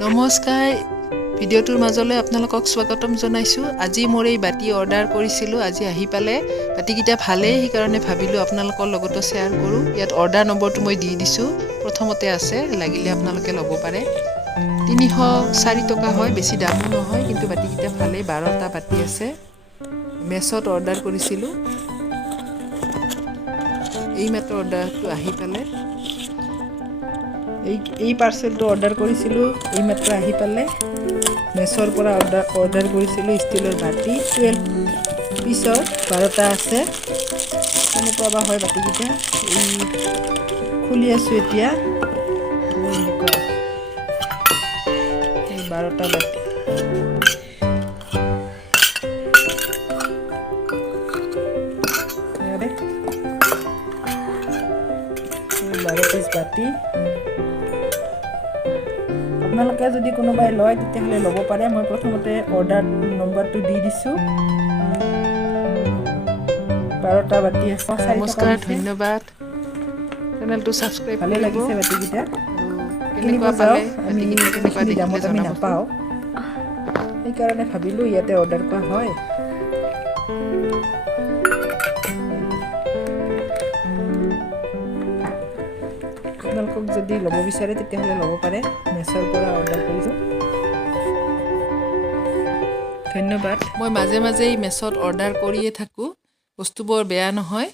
নমস্কাৰ ভিডিঅ'টোৰ মাজলৈ আপোনালোকক স্বাগতম জনাইছোঁ। আজি মোৰ এই বাটি অৰ্ডাৰ কৰিছিলোঁ, আজি আহি পালে। বাটিকেইটা ভালেই, সেইকাৰণে ভাবিলোঁ আপোনালোকৰ লগতো শ্বেয়াৰ কৰোঁ। ইয়াত অৰ্ডাৰ নম্বৰটো মই দি দিছোঁ, প্ৰথমতে আছে, লাগিলে আপোনালোকে ল'ব পাৰে। 304 টকা হয়, বেছি দামো নহয়, কিন্তু বাটিকেইটা ভালেই। 12টা বাটি আছে। মেছত অৰ্ডাৰ কৰিছিলোঁ, এইমাত্ৰ অৰ্ডাৰটো আহি পালে। এই পাৰ্চেলটো অৰ্ডাৰ কৰিছিলোঁ, এইমাত্ৰ আহি পালে। মেছৰ পৰা অৰ্ডাৰ কৰিছিলোঁ ষ্টিলৰ বাটি 12 পিছৰ 12টা আছে। কেনেকুৱা বা হয় বাটিকেইটা, এই খুলি আছোঁ এতিয়া। এই 12টা বাটি বাটি। আপোনালোকে যদি কোনোবাই লয় তেতিয়াহ'লে ল'ব পাৰে। মই প্ৰথমতে অৰ্ডাৰ নম্বৰটো দি দিছোঁ। 12টা বাটি আছে। নমস্কাৰ, ধন্যবাদ। চেনেলটো ছাবস্ক্ৰাইব কৰিব। ভালে লাগিছে বাটিকেইটা। কেনেকুৱা পালে বাটিকেইটা, কেনেকুৱা দেখিলে জনাব। নাপাওঁ, সেইকাৰণে ভাবিলোঁ ইয়াতে অৰ্ডাৰ কৰা হয়। আপোনালোকক যদি ল'ব বিচাৰে তেতিয়াহ'লে ল'ব পাৰে। মেছৰ পৰা অৰ্ডাৰ কৰিছোঁ। ধন্যবাদ। মই মাজে মাজে মেছত অৰ্ডাৰ কৰিয়ে থাকোঁ, বস্তুবোৰ বেয়া নহয়।